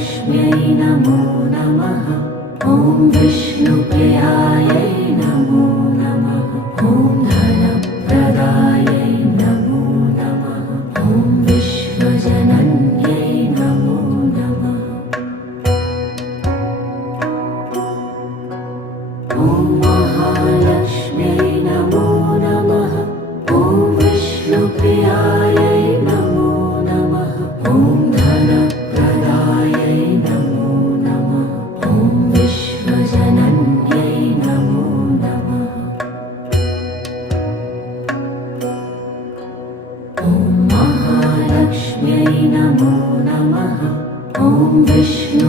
महालक्ष्म्यै नमो नमः। ॐ विष्णुप्रियायै नमो नमः। ॐ धनप्रदायै नमो नमः। ॐ विश्वजनन्यै नमो नमः। ॐ महालक्ष्म्यै नमो नमः। ॐ विष्णुप्रियायै नमो नमः। ॐ धनप्रदायै नमो नमः। ॐ विश्वजनन्यै नमो नमः। ॐ महालक्ष्म्यै नमो नमः। ॐ विष्णु